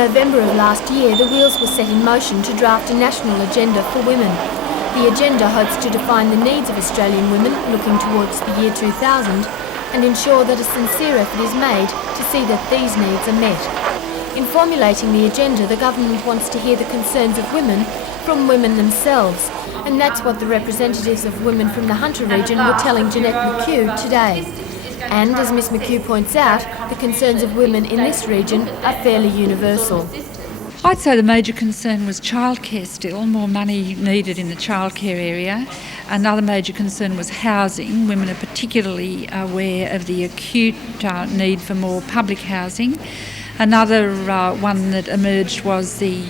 November of last year, the wheels were set in motion to draft a national agenda for women. The agenda hopes to define the needs of Australian women looking towards the year 2000 and ensure that a sincere effort is made to see that these needs are met. In formulating the agenda, the government wants to hear the concerns of women from women themselves, and that's what the representatives of women from the Hunter region were telling Jeanette McHugh today. And as Ms McHugh points out, the concerns of women in this region are fairly universal. I'd say the major concern was childcare still, more money needed in the childcare area. Another major concern was housing. Women are particularly aware of the acute need for more public housing. Another one that emerged was the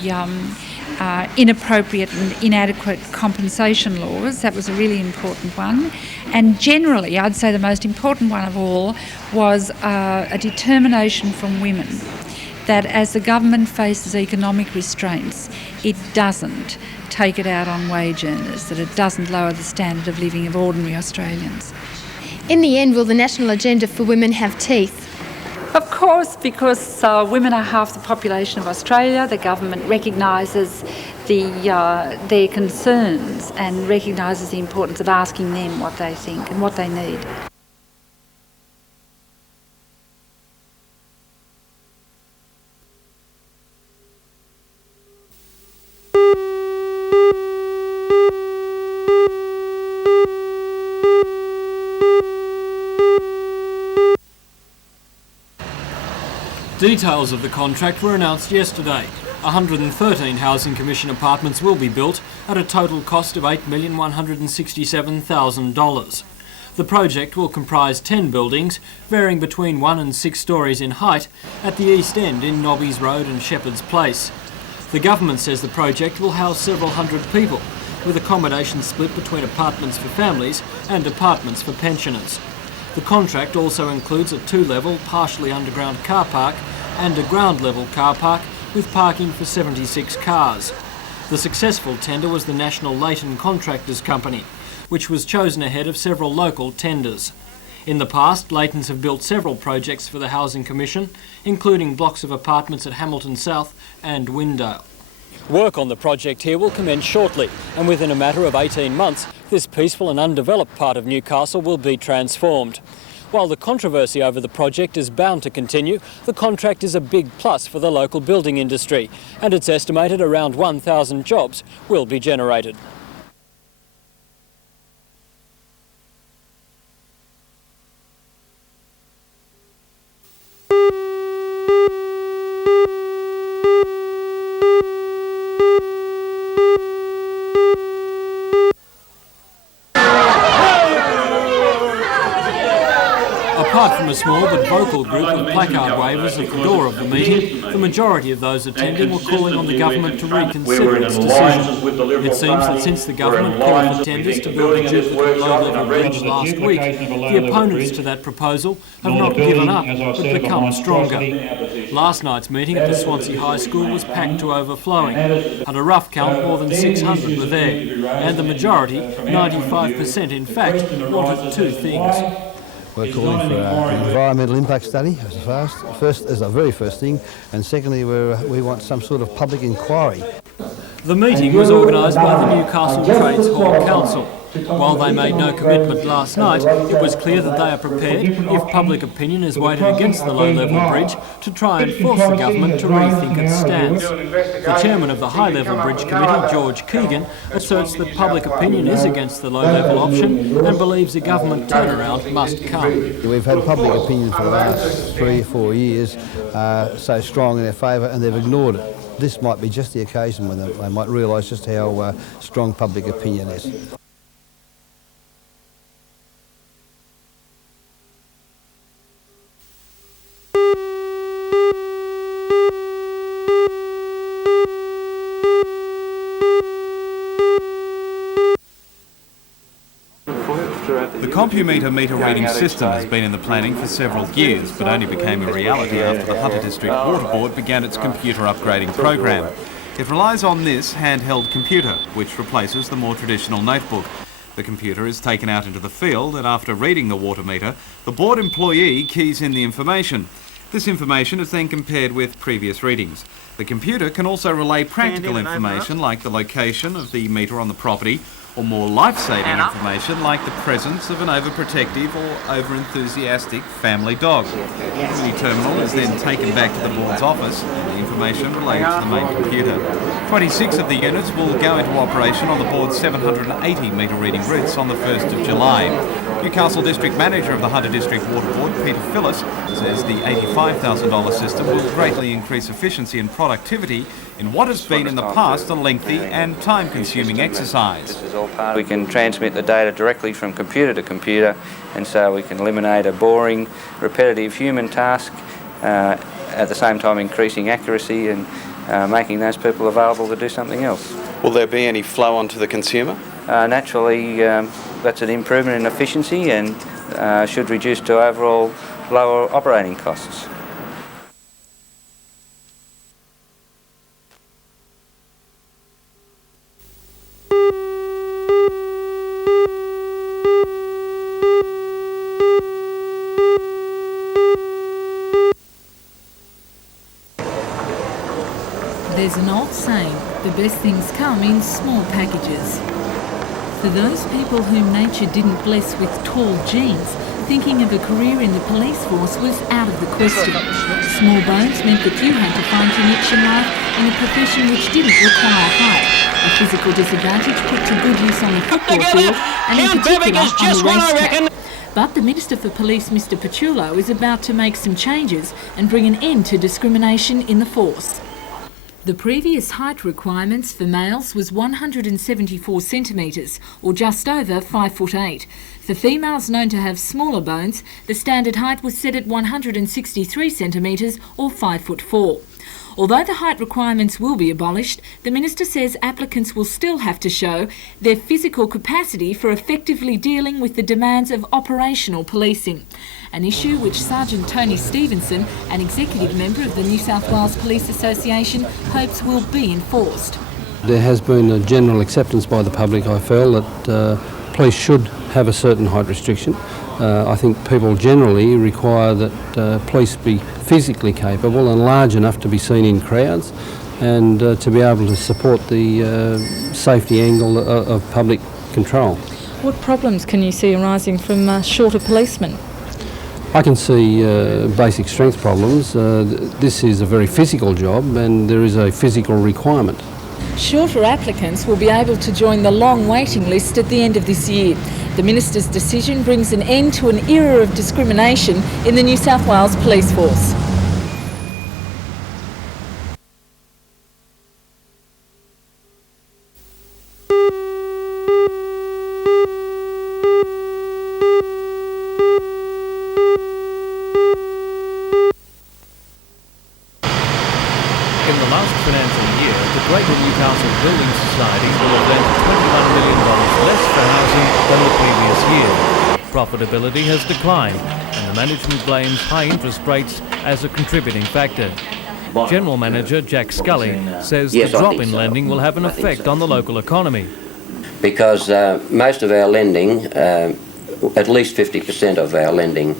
inappropriate and inadequate compensation laws. That was a really important one. And generally, I'd say the most important one of all was a determination from women that as the government faces economic restraints, it doesn't take it out on wage earners, that it doesn't lower the standard of living of ordinary Australians. In the end, will the national agenda for women have teeth? Of course, because women are half the population of Australia, the government recognises their concerns and recognises the importance of asking them what they think and what they need. Details of the contract were announced yesterday. 113 Housing Commission apartments will be built at a total cost of $8,167,000. The project will comprise 10 buildings, varying between 1 and 6 stories in height, at the East End in Nobbies Road and Shepherd's Place. The government says the project will house several hundred people, with accommodation split between apartments for families and apartments for pensioners. The contract also includes a 2-level, partially underground car park and a ground-level car park with parking for 76 cars. The successful tender was the National Leighton Contractors Company, which was chosen ahead of several local tenders. In the past, Leighton's have built several projects for the Housing Commission, including blocks of apartments at Hamilton South and Windale. Work on the project here will commence shortly, and within a matter of 18 months, this peaceful and undeveloped part of Newcastle will be transformed. While the controversy over the project is bound to continue, the contract is a big plus for the local building industry, and it's estimated around 1,000 jobs will be generated. Apart from a small but vocal group of placard wavers at the door of the meeting, the majority of those attending were calling on the government to reconsider its decision. It seems that since the government called for tenders to build a duplicate low-level bridge last week, the opponents to that proposal have not given up but become stronger. Last night's meeting at the Swansea High School was packed to overflowing. At a rough count, more than 600 were there, and the majority, 95% in fact, wanted two things. We're calling for an environmental impact study as the very first thing, and secondly we want some sort of public inquiry. The meeting was organised by the Newcastle Trades Hall Council. While they made no commitment last night, it was clear that they are prepared, if public opinion is weighted against the low-level bridge, to try and force the government to rethink its stance. The chairman of the High-Level Bridge Committee, George Keegan, asserts that public opinion is against the low-level option and believes a government turnaround must come. We've had public opinion for the last 3 or 4 years so strong in their favour, and they've ignored it. This might be just the occasion when they might realise just how strong public opinion is. The CompuMeter meter reading system has been in the planning for several years, but only became a reality after the Hunter District Water Board began its computer upgrading program. It relies on this handheld computer, which replaces the more traditional notebook. The computer is taken out into the field, and after reading the water meter, the board employee keys in the information. This information is then compared with previous readings. The computer can also relay practical information like the location of the meter on the property, or more life-saving information like the presence of an overprotective or over-enthusiastic family dog. The terminal is then taken back to the board's office and the information relayed to the main computer. 26 of the units will go into operation on the board's 780 metre reading routes on the 1st of July. Newcastle District Manager of the Hunter District Water Board, Peter Phillis, says the $85,000 system will greatly increase efficiency and productivity in what has been in the past a lengthy and time-consuming exercise. We can transmit the data directly from computer to computer, and so we can eliminate a boring, repetitive human task, at the same time increasing accuracy and making those people available to do something else. Will there be any flow on to the consumer? Naturally, that's an improvement in efficiency and should reduce to overall lower operating costs. There's an old saying, the best things come in small packages. For those people whom nature didn't bless with tall genes, thinking of a career in the police force was out of the question. Small bones meant that you had to find your niche in life in a profession which didn't require height. A physical disadvantage put to good use on the football field and in particular on the racetrack. But the Minister for Police, Mr Petrulo, is about to make some changes and bring an end to discrimination in the force. The previous height requirements for males was 174 centimetres, or just over 5'8". For females known to have smaller bones, the standard height was set at 163 centimetres, or 5'4". Although the height requirements will be abolished, the Minister says applicants will still have to show their physical capacity for effectively dealing with the demands of operational policing, an issue which Sergeant Tony Stevenson, an executive member of the New South Wales Police Association, hopes will be enforced. There has been a general acceptance by the public, I feel, that police should have a certain height restriction. I think people generally require that police be physically capable and large enough to be seen in crowds and to be able to support the safety angle of public control. What problems can you see arising from shorter policemen? I can see basic strength problems. This is a very physical job and there is a physical requirement. Shorter applicants will be able to join the long waiting list at the end of this year. The Minister's decision brings an end to an era of discrimination in the New South Wales Police Force. In the last financial year, the Greater Newcastle Building Societies will have lent $21 million less for housing than the previous year. Profitability has declined, and the management blames high interest rates as a contributing factor. General Manager Jack Scully says the drop in lending will have an effect on the local economy. Because most of our lending, at least 50% of our lending,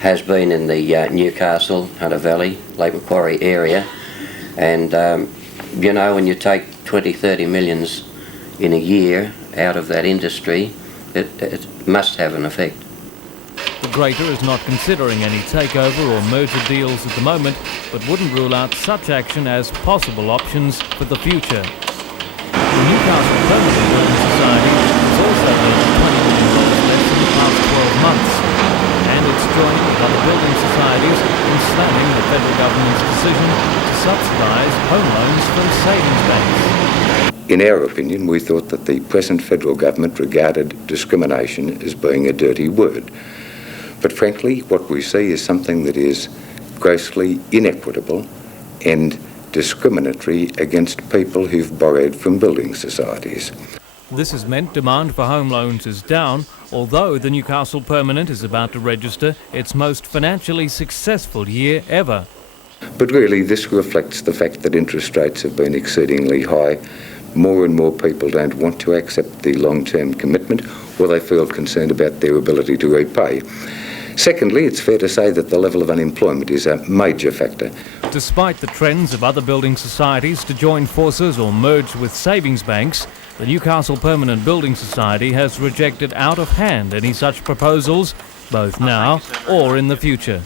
has been in the Newcastle, Hunter Valley, Lake Macquarie area. And, you know, when you take 20-30 millions in a year out of that industry, it must have an effect. The Greater is not considering any takeover or merger deals at the moment, but wouldn't rule out such action as possible options for the future. The Newcastle Permanent Building Society has also lent $20 million less in the past 12 months, and it's joining with other building societies in slamming the federal government's decision to subsidise home loans from savings banks. In our opinion, we thought that the present federal government regarded discrimination as being a dirty word. But frankly, what we see is something that is grossly inequitable and discriminatory against people who've borrowed from building societies. This has meant demand for home loans is down, although the Newcastle Permanent is about to register its most financially successful year ever. But really, this reflects the fact that interest rates have been exceedingly high. More and more people don't want to accept the long-term commitment, or they feel concerned about their ability to repay. Secondly, it's fair to say that the level of unemployment is a major factor. Despite the trends of other building societies to join forces or merge with savings banks, the Newcastle Permanent Building Society has rejected out of hand any such proposals, both now or in the future.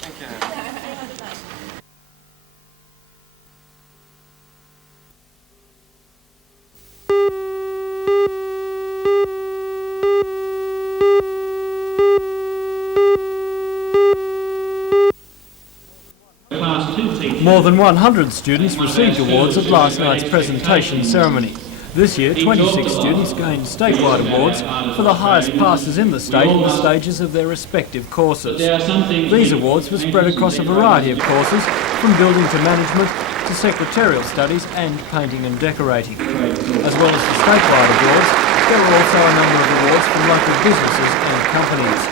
More than 100 students received awards at last night's presentation ceremony. This year, 26 students gained statewide awards for the highest passes in the state in the stages of their respective courses. These awards were spread across a variety of courses, from building to management to secretarial studies and painting and decorating. As well as the statewide awards, there were also a number of awards from local businesses and companies.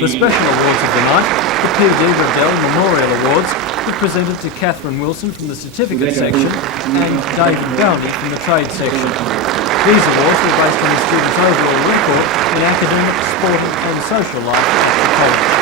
The special awards of the night, the P.D. Riddell Memorial Awards, were presented to Catherine Wilson from the certificate section and David Downey from the trade section. These awards were based on the students' overall record in academic, sporting and social life at the college.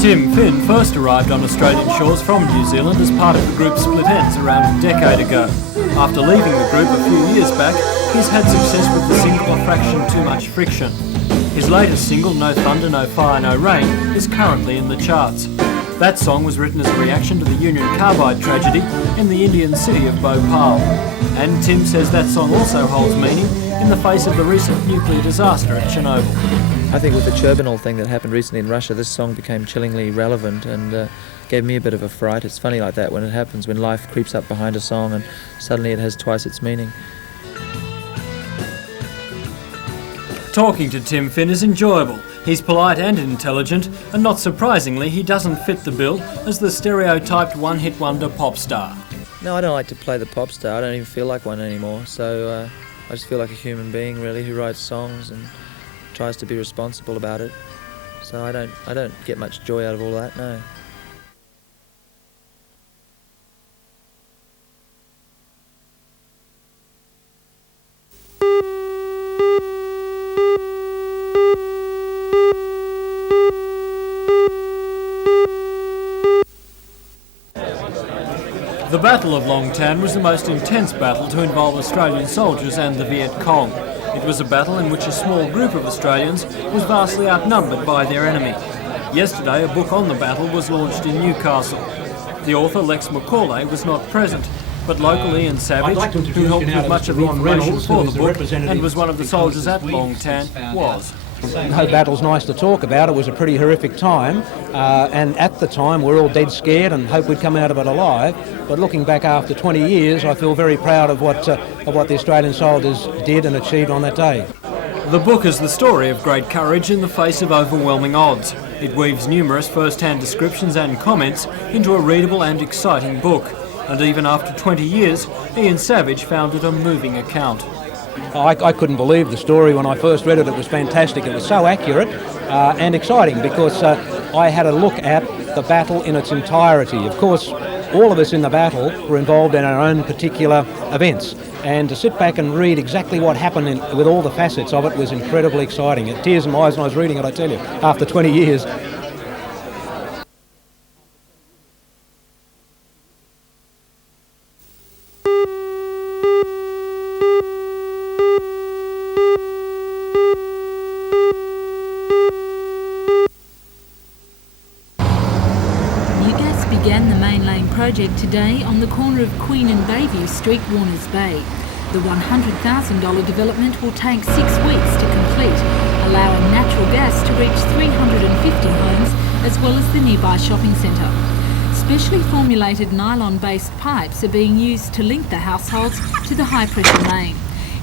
Tim Finn first arrived on Australian shores from New Zealand as part of the group Split Ends around a decade ago. After leaving the group a few years back, he's had success with the single A Fraction Too Much Friction. His latest single, No Thunder, No Fire, No Rain, is currently in the charts. That song was written as a reaction to the Union Carbide tragedy in the Indian city of Bhopal. And Tim says that song also holds meaning in the face of the recent nuclear disaster at Chernobyl. I think with the Chernobyl thing that happened recently in Russia, this song became chillingly relevant and gave me a bit of a fright. It's funny like that when it happens, when life creeps up behind a song and suddenly it has twice its meaning. Talking to Tim Finn is enjoyable. He's polite and intelligent, and not surprisingly, he doesn't fit the bill as the stereotyped one-hit wonder pop star. No, I don't like to play the pop star. I don't even feel like one anymore. So I just feel like a human being, really, who writes songs and tries to be responsible about it. So I don't get much joy out of all that, no. The Battle of Long Tan was the most intense battle to involve Australian soldiers and the Viet Cong. It was a battle in which a small group of Australians was vastly outnumbered by their enemy. Yesterday, a book on the battle was launched in Newcastle. The author, Lex Macaulay, was not present, but local Ian Savage, who helped with much of the information for the book and was one of the soldiers at Long Tan, was. No battle's nice to talk about. It was a pretty horrific time, and at the time we were all dead scared and hoped we'd come out of it alive. But looking back after 20 years, I feel very proud of what the Australian soldiers did and achieved on that day. The book is the story of great courage in the face of overwhelming odds. It weaves numerous first-hand descriptions and comments into a readable and exciting book. And even after 20 years, Ian Savage found it a moving account. I couldn't believe the story when I first read it. It was fantastic. It was so accurate and exciting because I had a look at the battle in its entirety. Of course, all of us in the battle were involved in our own particular events, and to sit back and read exactly what happened with all the facets of it was incredibly exciting. It tears in my eyes when I was reading it, I tell you, after 20 years. Began the main lane project today on the corner of Queen and Bayview Street, Warners Bay. The $100,000 development will take 6 weeks to complete, allowing natural gas to reach 350 homes as well as the nearby shopping centre. Specially formulated nylon-based pipes are being used to link the households to the high-pressure main.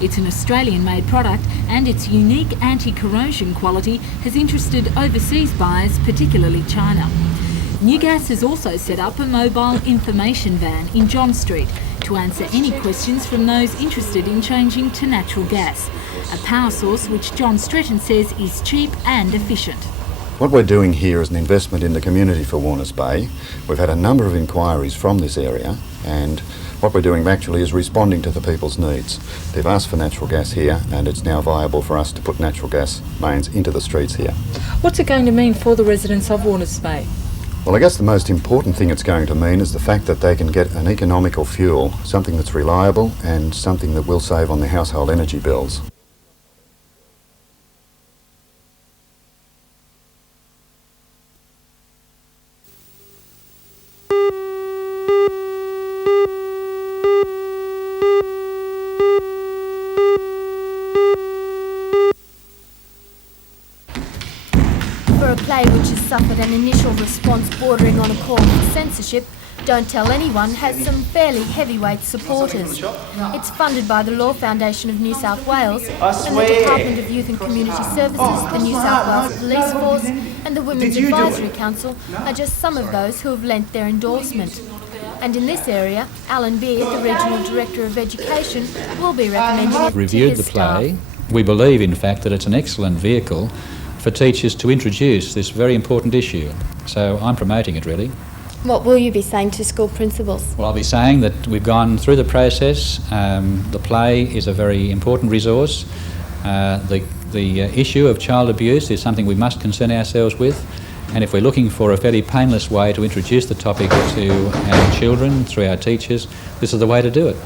It's an Australian-made product and its unique anti-corrosion quality has interested overseas buyers, particularly China. New Gas has also set up a mobile information van in John Street to answer any questions from those interested in changing to natural gas, a power source which John Stretton says is cheap and efficient. What we're doing here is an investment in the community for Warners Bay. We've had a number of inquiries from this area, and what we're doing actually is responding to the people's needs. They've asked for natural gas here, and it's now viable for us to put natural gas mains into the streets here. What's it going to mean for the residents of Warners Bay? Well, I guess the most important thing it's going to mean is the fact that they can get an economical fuel, something that's reliable and something that will save on their household energy bills. Which has suffered an initial response bordering on a call for censorship, Don't Tell Anyone has some fairly heavyweight supporters. It's funded by the Law Foundation of New South Wales and the Department of Youth and Community Services, the New South Wales Police Force and the Women's Advisory Council are just some of those who have lent their endorsement. And in this area, Alan Beard, the Regional Director of Education, will be recommending it reviewed to his the play. staff. We believe, in fact, that it's an excellent vehicle for teachers to introduce this very important issue. So I'm promoting it, really. What will you be saying to school principals? Well, I'll be saying that we've gone through the process. The play is a very important resource. The issue of child abuse is something we must concern ourselves with. And if we're looking for a fairly painless way to introduce the topic to our children through our teachers, this is the way to do it.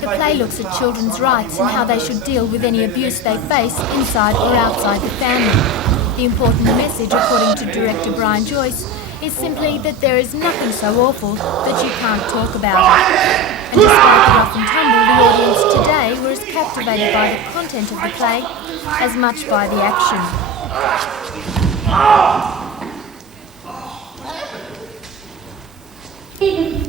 The play looks at children's rights and how they should deal with any abuse they face inside or outside the family. The important message, according to director Brian Joyce, is simply that there is nothing so awful that you can't talk about it. And despite the rough and tumble, the audience today were as captivated by the content of the play as much by the action.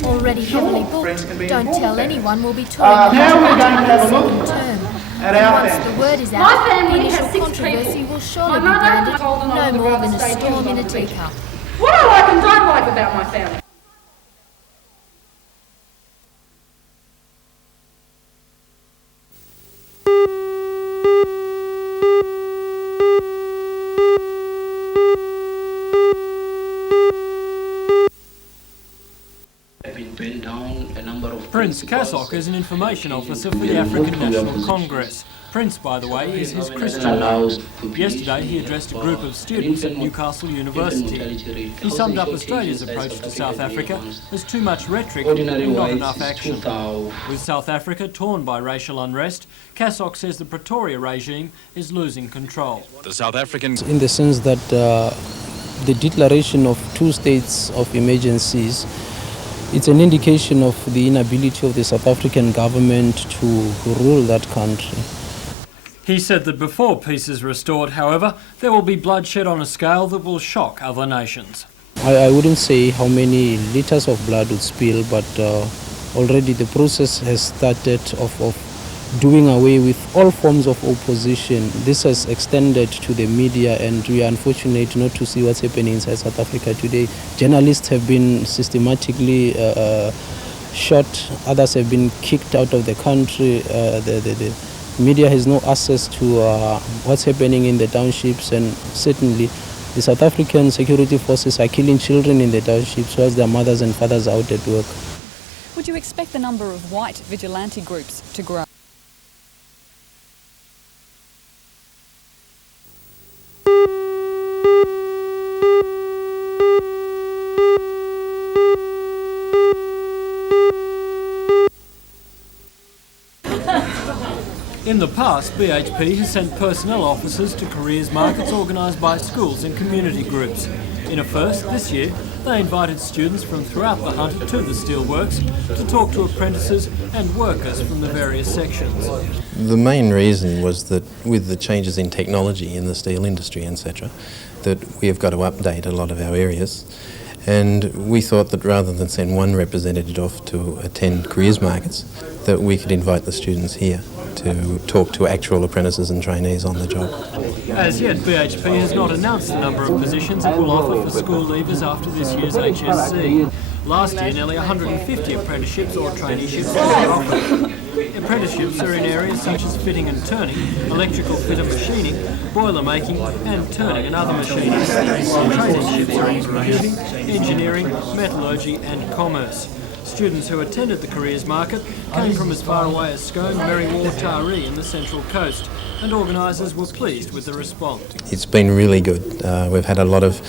Already heavily booked, Don't Tell Anyone will be touring the second term. And once the word is out, the initial controversy will surely be branded no more than a storm in a teacup. What I like and don't like about my family. Prince Kasok is an information officer for the African National Congress. Prince, by the way, is his Christian name. Yesterday he addressed a group of students at Newcastle University. He summed up Australia's approach to South Africa as too much rhetoric and not enough action. With South Africa torn by racial unrest, Kasok says the Pretoria regime is losing control. The South Africans... In the sense that the declaration of 2 states of emergencies, it's an indication of the inability of the South African government to rule that country. He said that before peace is restored, however, there will be bloodshed on a scale that will shock other nations. I wouldn't say how many litres of blood would spill, but already the process has started of doing away with all forms of opposition. This has extended to the media, and we are unfortunate not to see what's happening inside South Africa today. Journalists have been systematically shot, others have been kicked out of the country. The media has no access to what's happening in the townships, and certainly the South African security forces are killing children in the townships whilst their mothers and fathers are out at work. Would you expect the number of white vigilante groups to grow? In the past, BHP has sent personnel officers to careers markets organised by schools and community groups. In a first, this year, they invited students from throughout the hunt to the Steelworks to talk to apprentices and workers from the various sections. The main reason was that with the changes in technology in the steel industry, etc., that we have got to update a lot of our areas. And we thought that rather than send one representative off to attend careers markets, that we could invite the students here. to talk to actual apprentices and trainees on the job. As yet, BHP has not announced the number of positions it will offer for school leavers after this year's HSC. Last year, nearly 150 apprenticeships or traineeships were offered. Apprenticeships are in areas such as fitting and turning, electrical fitter machining, boiler making and turning and other machining. Traineeships are in computing, engineering, metallurgy and commerce. Students who attended the careers market came from as far away as Scone, Merriwar, Taree and the Central Coast, and organisers were pleased with the response. It's been really good. We've had a lot of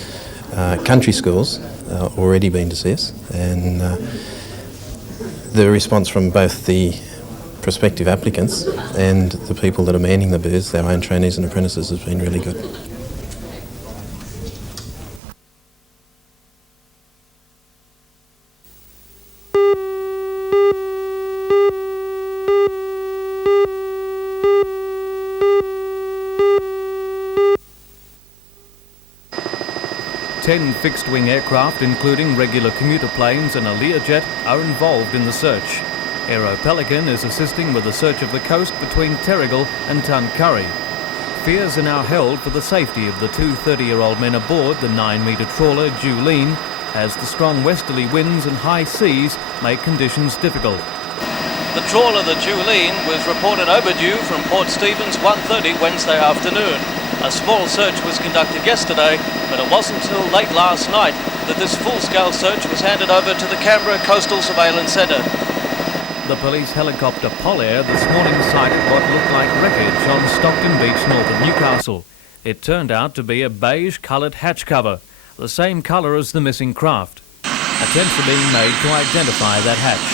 country schools already been to see us, and the response from both the prospective applicants and the people that are manning the booths, our own trainees and apprentices, has been really good. Ten fixed-wing aircraft, including regular commuter planes and a Learjet, are involved in the search. Aero Pelican is assisting with the search of the coast between Terrigal and Tuncurry. Fears are now held for the safety of the two 30-year-old men aboard the 9-metre trawler Julene, as the strong westerly winds and high seas make conditions difficult. The trawler, the Julene, was reported overdue from Port Stephens 1:30 Wednesday afternoon. A small search was conducted yesterday, but it wasn't until late last night that this full-scale search was handed over to the Canberra Coastal Surveillance Centre. The police helicopter Polair this morning sighted what looked like wreckage on Stockton Beach north of Newcastle. It turned out to be a beige-coloured hatch cover, the same colour as the missing craft. Attempts are being made to identify that hatch.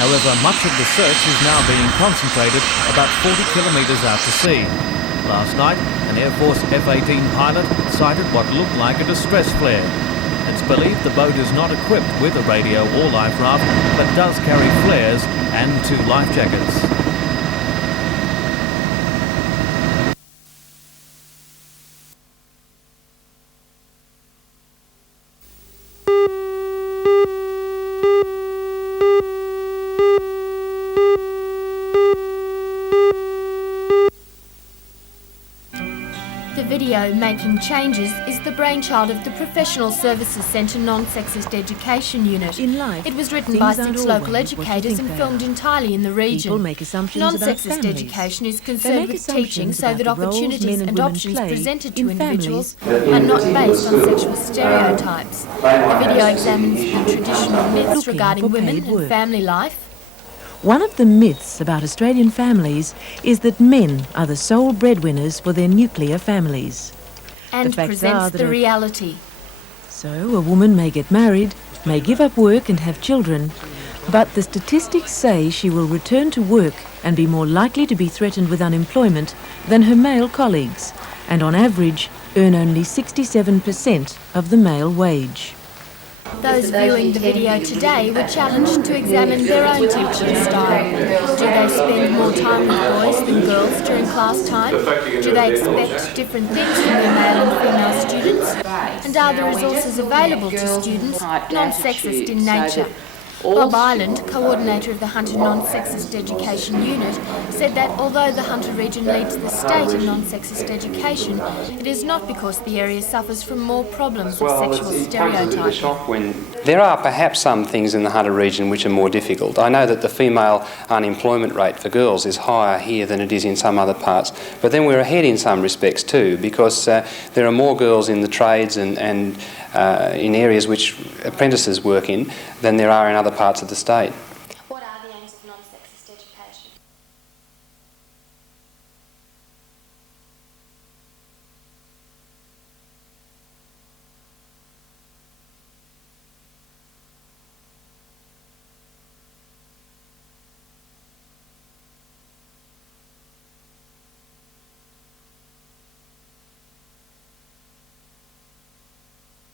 However, much of the search is now being concentrated about 40 kilometres out to sea. Last night, an Air Force F-18 pilot sighted what looked like a distress flare. It's believed the boat is not equipped with a radio or life raft, but does carry flares and 2 life jackets. The video, Making Changes, is the brainchild of the Professional Services Centre Non-Sexist Education Unit. In life, it was written by 6 local educators and filmed entirely in the region. People make assumptions Non-sexist about education is concerned with teaching so that about the roles opportunities men and and women options play presented to in individuals families. are not based on sexual stereotypes. The video examines the traditional myths regarding women and family life. One of the myths about Australian families is that men are the sole breadwinners for their nuclear families. And presents the reality. So a woman may get married, may give up work and have children, but the statistics say she will return to work and be more likely to be threatened with unemployment than her male colleagues, and on average earn only 67% of the male wage. Those viewing the video today were challenged to examine their own teaching style. Do they spend more time with boys than girls during class time? Do they expect different things from their male and female students? And are the resources available to students non-sexist in nature? Bob Ireland, coordinator of the Hunter Non-Sexist Education Unit, said that although the Hunter region leads the state in non-sexist education, it is not because the area suffers from more problems of sexual stereotyping. There are perhaps some things in the Hunter region which are more difficult. I know that the female unemployment rate for girls is higher here than it is in some other parts, but then we're ahead in some respects too, because there are more girls in the trades and in areas which apprentices work in than there are in other parts of the state.